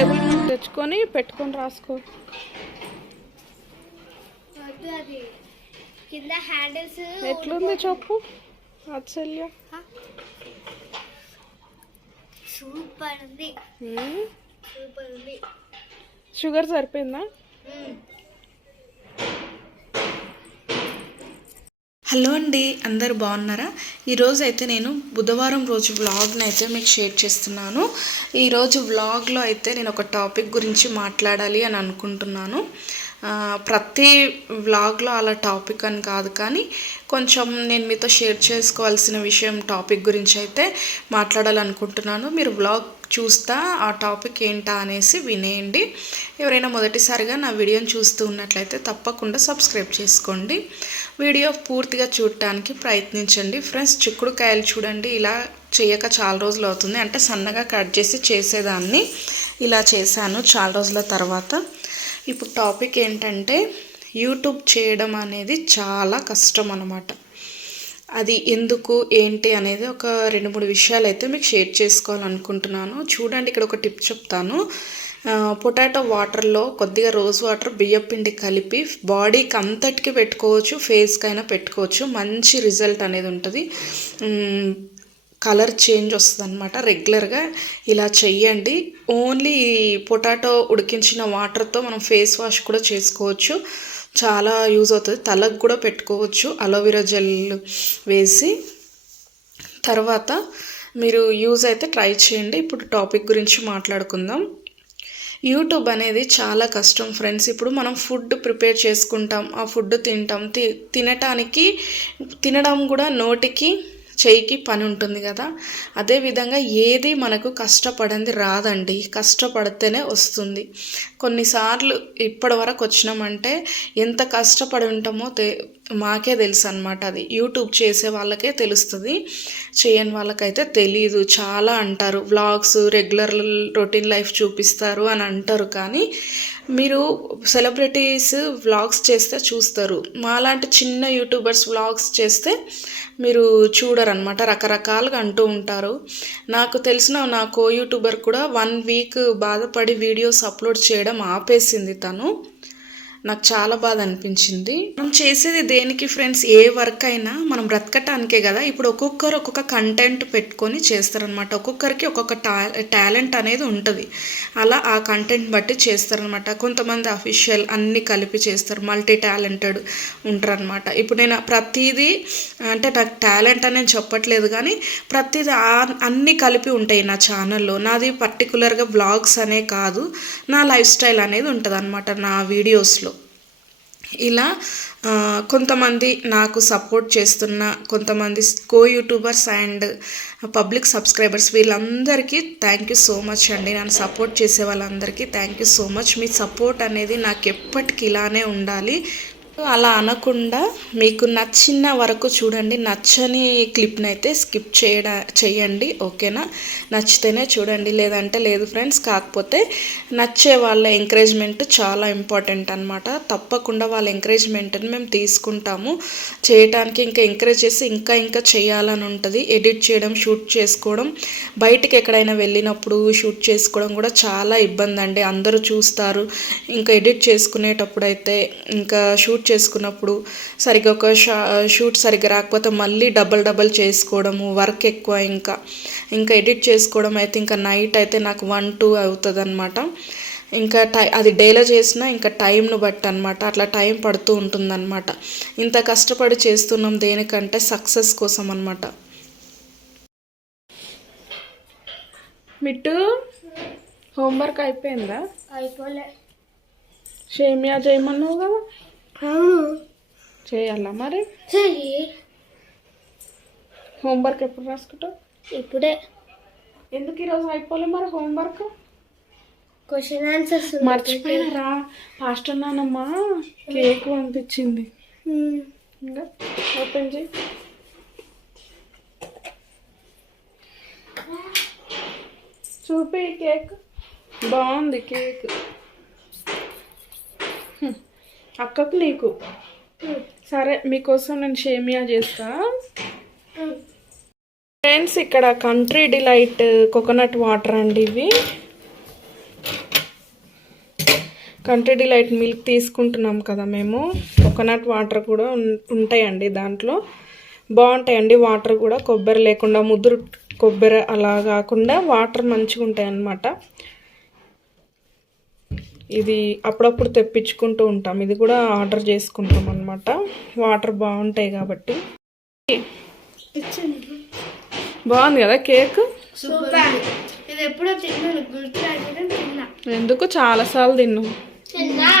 పెట్టుకొని పెట్టుకొని రాసుకో. ఎట్లుంది చెప్పు వాత్సల్య? సూపర్ ఉంది. సూపర్ ఉంది. షుగర్ సరిపోయిందా? హలో అండి అందరు బాగున్నారా? ఈరోజు అయితే నేను బుధవారం రోజు వ్లాగ్ని అయితే మీకు షేర్ చేస్తున్నాను. ఈరోజు వ్లాగ్లో అయితే నేను ఒక టాపిక్ గురించి మాట్లాడాలి అని అనుకుంటున్నాను. ప్రతి వ్లాగ్లో అలా టాపిక్ అని కాదు కానీ కొంచెం నేను మీతో షేర్ చేసుకోవాల్సిన విషయం టాపిక్ గురించి అయితే మాట్లాడాలనుకుంటున్నాను. మీరు వ్లాగ్ చూస్తా ఆ టాపిక్ ఏంటా అనేసి వినేయండి. ఎవరైనా మొదటిసారిగా నా వీడియోని చూస్తూ ఉన్నట్లయితే తప్పకుండా సబ్స్క్రైబ్ చేసుకోండి. వీడియో పూర్తిగా చూడటానికి ప్రయత్నించండి. ఫ్రెండ్స్ చిక్కుడుకాయలు చూడండి. ఇలా చేయక చాలా రోజులు అవుతుంది. అంటే సన్నగా కట్ చేసి చేసేదాన్ని. ఇలా చేశాను చాలా రోజుల తర్వాత. ఇప్పుడు టాపిక్ ఏంటంటే యూట్యూబ్ చేయడం అనేది చాలా కష్టం అన్నమాట. అది ఎందుకు ఏంటి అనేది ఒక రెండు మూడు విషయాలు అయితే మీకు షేర్ చేసుకోవాలనుకుంటున్నాను. చూడండి ఇక్కడ ఒక టిప్ చెప్తాను. పొటాటో వాటర్లో కొద్దిగా రోజ్ వాటర్ బియ్యం పిండి కలిపి బాడీకి అంతటికి పెట్టుకోవచ్చు ఫేస్కి అయినా పెట్టుకోవచ్చు. మంచి రిజల్ట్ అనేది ఉంటుంది. కలర్ చేంజ్ వస్తుంది అనమాట రెగ్యులర్గా ఇలా చెయ్యండి. ఓన్లీ పొటాటో ఉడికించిన వాటర్తో మనం ఫేస్ వాష్ కూడా చేసుకోవచ్చు. చాలా యూజ్ అవుతుంది. తలకు కూడా పెట్టుకోవచ్చు. అలోవెరా జెల్ వేసి. తర్వాత మీరు యూజ్ అయితే ట్రై చేయండి. ఇప్పుడు టాపిక్ గురించి మాట్లాడుకుందాం. యూట్యూబ్ అనేది చాలా కష్టం ఫ్రెండ్స్ ఇప్పుడు మనం ఫుడ్ ప్రిపేర్ చేసుకుంటాం. ఆ ఫుడ్ తింటాం. తి తినటానికి తినడం కూడా నోటికి చేయికి పని ఉంటుంది కదా. అదేవిధంగా ఏది మనకు కష్టపడింది రాదండి. కష్టపడితేనే వస్తుంది. కొన్నిసార్లు ఇప్పటి వరకు వచ్చినామంటే ఎంత కష్టపడి ఉంటామో తె మాకే తెలుసు అనమాట అది. యూట్యూబ్ చేసే వాళ్ళకే తెలుస్తుంది. చేయని వాళ్ళకైతే తెలియదు చాలా అంటారు. వ్లాగ్స్ రెగ్యులర్ రొటీన్ లైఫ్ చూపిస్తారు అని అంటారు కానీ మీరు సెలబ్రిటీస్ వ్లాగ్స్ చేస్తే చూస్తారు. మాలాంటి చిన్న యూట్యూబర్స్ వ్లాగ్స్ చేస్తే మీరు చూడరనమాట రకరకాలుగా అంటూ ఉంటారు. నాకు తెలిసిన నా కో యూట్యూబర్ కూడా వన్ వీక్ బాధపడి వీడియోస్ అప్లోడ్ చేయడం ఆపేసింది తను. నాకు చాలా బాధ అనిపించింది. మనం చేసేది దేనికి ఫ్రెండ్స్? ఏ వర్క్ అయినా మనం బ్రతకటానికే కదా. ఇప్పుడు ఒక్కొక్కరు ఒక్కొక్క కంటెంట్ పెట్టుకొని చేస్తారనమాట ఒక్కొక్కరికి ఒక్కొక్క టాలెంట్ అనేది ఉంటుంది. అలా ఆ కంటెంట్ బట్టి చేస్తారనమాట కొంతమంది అఫీషియల్ అన్నీ కలిపి చేస్తారు. మల్టీ టాలెంటెడ్ ఉంటారనమాట ఇప్పుడు నేను ప్రతిదీ అంటే నాకు టాలెంట్ అని చెప్పట్లేదు కానీ ప్రతిదీ అన్నీ కలిపి ఉంటాయి నా ఛానల్లో నాది పర్టికులర్గా బ్లాగ్స్ అనే కాదు. నా లైఫ్ స్టైల్ అనేది ఉంటుంది అనమాట నా వీడియోస్లో ఇలా కొంతమంది నాకు సపోర్ట్ చేస్తున్న కొంతమంది co YouTubers and public subscribers వీళ్ళందరికీ థ్యాంక్ యూ సో మచ్ అండి. నన్ను సపోర్ట్ చేసే వాళ్ళందరికీ థ్యాంక్ యూ సో మచ్. మీ సపోర్ట్ అనేది నాకు ఎప్పటికీ ఇలానే ఉండాలి. అలా అనకుండా మీకు నచ్చిన వరకు చూడండి. నచ్చని క్లిప్ని అయితే స్కిప్ చేయడా చేయండి. ఓకేనా? నచ్చితేనే చూడండి. లేదంటే లేదు ఫ్రెండ్స్. కాకపోతే నచ్చే వాళ్ళ ఎంకరేజ్మెంట్ చాలా ఇంపార్టెంట్ అనమాట తప్పకుండా వాళ్ళ ఎంకరేజ్మెంట్ని మేము తీసుకుంటాము. చేయటానికి ఇంకా ఎంకరేజ్ చేసి ఇంకా ఇంకా చేయాలని ఉంటుంది. ఎడిట్ చేయడం షూట్ చేసుకోవడం బయటికి ఎక్కడైనా వెళ్ళినప్పుడు షూట్ చేసుకోవడం కూడా చాలా ఇబ్బంది అండి అందరూ చూస్తారు. ఇంకా ఎడిట్ చేసుకునేటప్పుడు అయితే ఇంకా షూట్ చేసుకున్నప్పుడు సరిగ్గా ఒక షా షూట్ సరిగ్గా రాకపోతే మళ్ళీ డబల్ డబల్ చేసుకోవడము వర్క్ ఎక్కువ ఇంకా. ఇంకా ఎడిట్ చేసుకోవడం అయితే ఇంకా నైట్ అయితే నాకు వన్ టూ అవుతుంది అనమాట ఇంకా టై అది డేలో చేసినా ఇంకా టైంను బట్టి అనమాట అట్లా టైం పడుతూ ఉంటుందన్నమాట. ఇంత కష్టపడి చేస్తున్నాం దేనికంటే సక్సెస్ కోసం అనమాట మిట్టు హోంవర్క్ అయిపోయిందా? అయిపోలే. షేమియా చేయమన్నావు కదా? అవును చేయాలా మరి? హోంవర్క్ ఎప్పుడు రాసుకుంటావు? ఇప్పుడే. ఎందుకు ఈరోజు అయిపోలే మరి హోంవర్క్ క్వశ్చన్ ఆన్సర్స్ మర్చిపోయినరా పాస్టర్ నానమ్మ కేక్ పంపించింది. ఇంకా ఓపెన్ చేయి. చూపి కేక్ బాగుంది కేక్. అక్కకు నీకు. సరే మీకోసం నేను షేమియా చేస్తా. ఫ్రెండ్స్ ఇక్కడ కంట్రీ డిలైట్ కోకోనట్ వాటర్ అండి ఇవి. కంట్రీ డిలైట్ మిల్క్ తీసుకుంటున్నాం కదా మేము. కోకోనట్ వాటర్ కూడా ఉంటాయండి దాంట్లో. బాగుంటాయండి వాటర్ కూడా. కొబ్బరి లేకుండా ముదురు కొబ్బరి అలా కాకుండా వాటర్ మంచిగా ఉంటాయి అన్నమాట ఇది అప్పుడప్పుడు తెప్పించుకుంటూ ఉంటాం. ఇది కూడా ఆర్డర్ చేసుకుంటాం అన్నమాట. వాటర్ బాగుంటాయి కాబట్టి. బాగుంది కదా కేక్? ఎందుకు? చాలాసార్లు తిన్నాం. తిన్నా.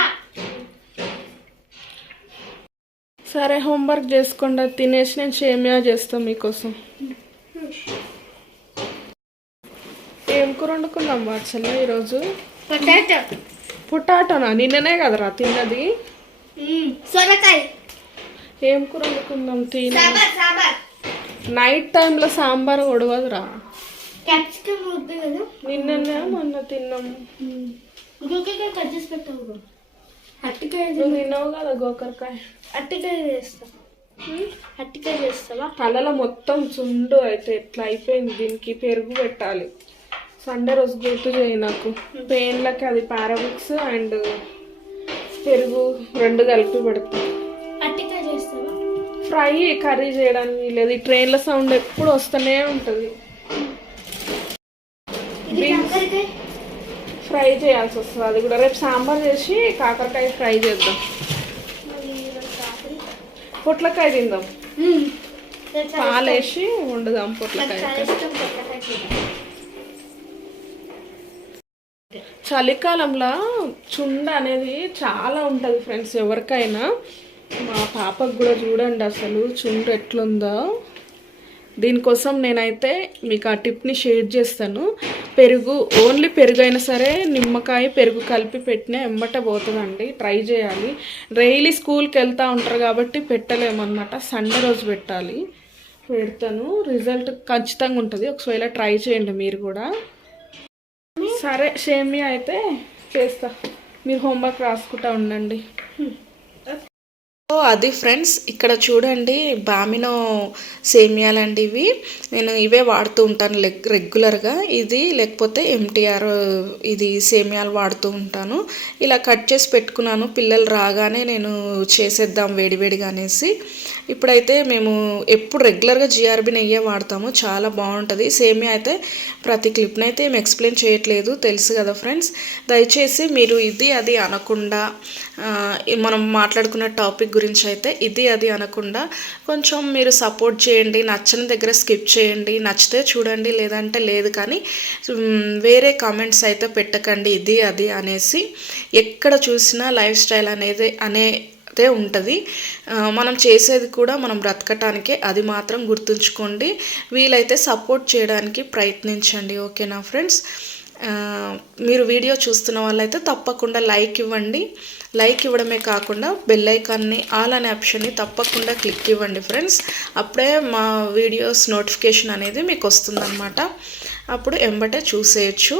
సరే హోంవర్క్ చేసుకోండి. తినేసి నేను షేమియా చేస్తాను మీకోసం. ఏం కూర వండుకున్నాం వాట్సల్లో ఈరోజు? పొటాటో. పొటాటోనా? నిన్ననే కదరా తిన్నది. సొరకాయ. ఏం కూర వండుకుందాం తిన. నైట్ టైంలో సాంబార్ ఒడవదురా నిన్ననే మొన్న తిన్నాం. ఇంకొక కట్ చేసి పెట్టావు అట్టికాయ తిన్నావు కదా గోకరకాయ? అట్టికాయ చేస్తా. అట్టికాయ చేస్తావా? తలలో మొత్తం చుండు అయితే ఎట్లా అయిపోయింది? దీనికి పెరుగు పెట్టాలి. సండే రోజు గుర్తు చేయి నాకు. పెయిన్లకి అది పారాబిక్స్ అండ్ పెరుగు రెండు కలిపి పెడతా. అట్టికాయ చేస్తావా? ఫ్రై కర్రీ చేయడానికి లేదు. ఈ ట్రైన్ల సౌండ్ ఎప్పుడు వస్తూనే ఉంటుంది. ఫ్రై చేయాల్సి వస్తుంది. అది కూడా రేపు సాంబార్ చేసి కాకరకాయ ఫ్రై చేద్దాం. పొట్లకాయ తిందాం. పాలేసి వండుదాం పొట్లకాయ చాలా ఇష్టం పొట్లకాయ కూర. చలికాలంలో చుండ అనేది చాలా ఉంటుంది ఫ్రెండ్స్ ఎవరికైనా. మా పాపకు కూడా చూడండి అసలు చుండ్రు ఎట్లుందో. దీనికోసం నేనైతే మీకు ఆ టిప్ని షేర్ చేస్తాను. పెరుగు ఓన్లీ పెరుగు అయినా సరే నిమ్మకాయ పెరుగు కలిపి పెట్టినా ఎమ్మట పోతుందండి ట్రై చేయాలి. డైలీ స్కూల్కి వెళ్తూ ఉంటారు కాబట్టి పెట్టలేమన్నమాట సండే రోజు పెట్టాలి. పెడతాను రిజల్ట్ ఖచ్చితంగా ఉంటుంది. ఒకవేళ ట్రై చేయండి మీరు కూడా. సరే షేమియా అయితే చేస్తా. మీరు హోంవర్క్ రాసుకుంటా ఉండండి. సో అది ఫ్రెండ్స్ ఇక్కడ చూడండి బామినో సేమియాలండి ఇవి నేను ఇవే వాడుతూ ఉంటాను లెగ్ రెగ్యులర్గా. ఇది లేకపోతే ఎంటీఆర్ ఇది సేమియాలు వాడుతూ ఉంటాను. ఇలా కట్ చేసి పెట్టుకున్నాను పిల్లలు రాగానే నేను చేసేద్దాం వేడివేడిగా అనేసి. ఇప్పుడైతే మేము ఎప్పుడు రెగ్యులర్గా జిఆర్బి నెయ్యే వాడతాము చాలా బాగుంటుంది. సేమియా అయితే ప్రతి క్లిప్ని అయితే ఏం ఎక్స్ప్లెయిన్ చేయట్లేదు తెలుసు కదా ఫ్రెండ్స్. దయచేసి మీరు ఇది అది అనకుండా మనం మాట్లాడుకున్న టాపిక్ గురించి అయితే ఇది అది అనకుండా కొంచెం మీరు సపోర్ట్ చేయండి నచ్చని దగ్గర స్కిప్ చేయండి నచ్చితే చూడండి లేదంటే లేదు కానీ వేరే కామెంట్స్ అయితే పెట్టకండి ఇది అది అనేసి ఎక్కడ చూసినా లైఫ్ స్టైల్ అనేది అనే ఉంటుంది. మనం చేసేది కూడా మనం బ్రతకటానికే అది మాత్రం గుర్తుంచుకోండి. వీలైతే సపోర్ట్ చేయడానికి ప్రయత్నించండి ఓకేనా ఫ్రెండ్స్? మీరు వీడియో చూస్తున్న వాళ్ళైతే తప్పకుండా లైక్ ఇవ్వండి. లైక్ ఇవ్వడమే కాకుండా బెల్ ఐకాన్ని ఆల్ అనే ఆప్షన్ని తప్పకుండా క్లిక్ ఇవ్వండి ఫ్రెండ్స్. అప్పుడే మా వీడియోస్ నోటిఫికేషన్ అనేది మీకు వస్తుందన్నమాట. అప్పుడు ఎంబటే చూసేయచ్చు.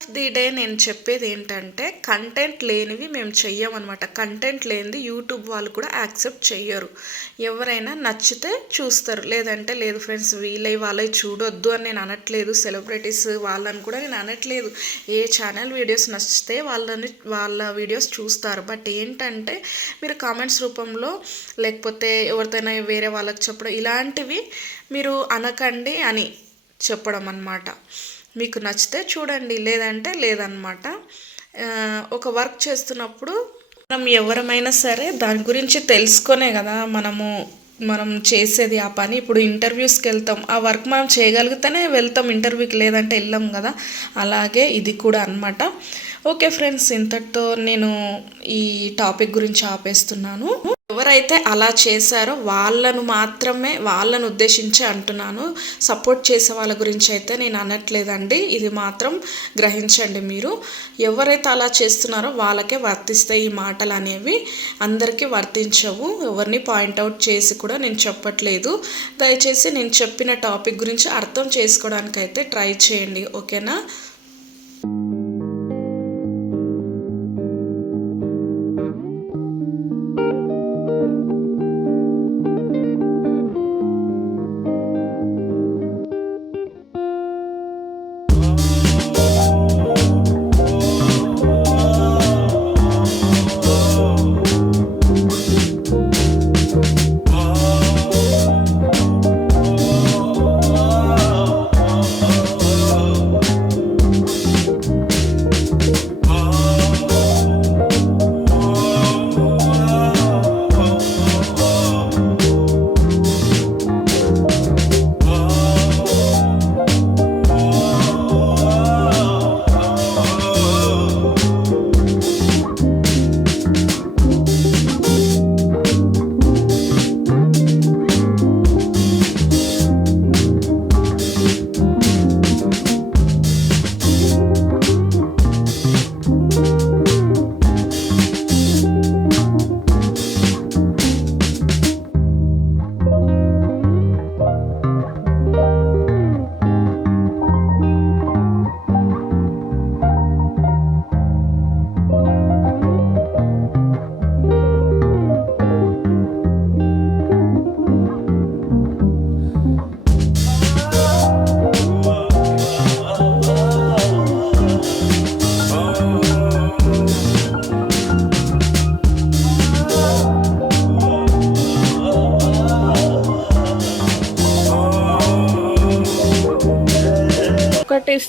ది డే నేను చెప్పేది ఏంటంటే కంటెంట్ లేనివి మేము చెయ్యమన్నమాట. కంటెంట్ లేనిది యూట్యూబ్ వాళ్ళు కూడా యాక్సెప్ట్ చెయ్యరు. ఎవరైనా నచ్చితే చూస్తారు. లేదంటే లేదు ఫ్రెండ్స్ వీలై వాళ్ళవి చూడొద్దు అని నేను అనట్లేదు. సెలబ్రిటీస్ వాళ్ళని కూడా నేను అనట్లేదు. ఏ ఛానల్ వీడియోస్ నచ్చితే వాళ్ళని వాళ్ళ వీడియోస్ చూస్తారు. బట్ ఏంటంటే మీరు కామెంట్స్ రూపంలో లేకపోతే ఎవరితోనైనా వేరే వాళ్ళకి చెప్పడం ఇలాంటివి మీరు అనకండి అని చెప్పడం అన్నమాట మీకు నచ్చితే చూడండి లేదంటే లేదనమాట ఒక వర్క్ చేస్తున్నప్పుడు మనం ఎవరమైనా సరే దాని గురించి తెలుసుకొనే కదా మనము మనం చేసేది ఆ పని. ఇప్పుడు ఇంటర్వ్యూస్కి వెళ్తాం ఆ వర్క్ మనం చేయగలిగితేనే వెళ్తాం ఇంటర్వ్యూకి లేదంటే వెళ్ళాం కదా. అలాగే ఇది కూడా అన్నమాట. ఓకే ఫ్రెండ్స్ ఇంతటితో నేను ఈ టాపిక్ గురించి ఆపేస్తున్నాను. ఎవరైతే అలా చేశారో వాళ్ళను మాత్రమే వాళ్ళను ఉద్దేశించి అంటున్నాను. సపోర్ట్ చేసే వాళ్ళ గురించి అయితే నేను అనట్లేదండి. ఇది మాత్రం గ్రహించండి మీరు. ఎవరైతే అలా చేస్తున్నారో వాళ్ళకే వర్తిస్తాయి ఈ మాటలు అనేవి. అందరికీ వర్తించవు. ఎవరిని పాయింట్అవుట్ చేసి కూడా నేను చెప్పట్లేదు. దయచేసి నేను చెప్పిన టాపిక్ గురించి అర్థం చేసుకోవడానికి అయితే ట్రై చేయండి. ఓకేనా?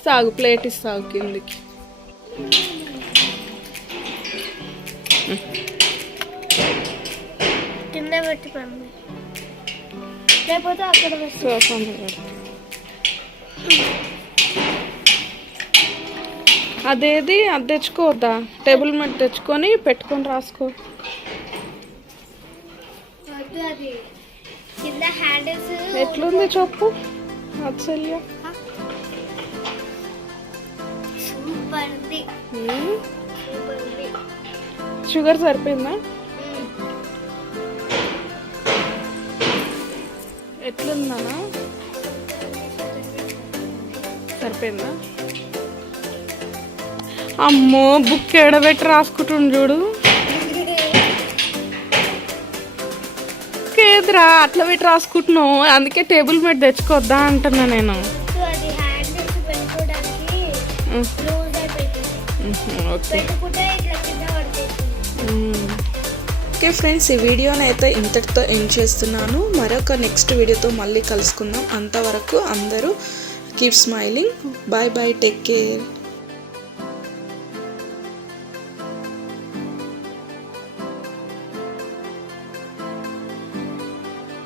ఇస్తాగు ప్లేట్ ఇస్తాగు కిందికి. కింద పెట్టి లేకపోతే అక్కడ సోఫా. అదేది? అది తెచ్చుకోవద్దా? టేబుల్ మీద తెచ్చుకొని పెట్టుకొని రాసుకో. ఎట్లుంది చెప్పు. అత్సల్య షుగర్ సరిపోయిందా? ఎట్లుందా సరిపోయిందా? అమ్మో బుక్ ఎడబెట్టి రాసుకుంటుండు చూడు. కేదురా అట్లా పెట్టి రాసుకుంటున్నావు. అందుకే టేబుల్ మీద తెచ్చుకోద్దా అంటున్నా నేను. ఓకే ఓకే ఫ్రెండ్స్ ఈ వీడియోని అయితే ఇంతటితో ఎండ్ చేస్తున్నాను. మరొక నెక్స్ట్ వీడియోతో మళ్ళీ కలుసుకుందాం. అంతవరకు అందరూ keep smiling bye bye take care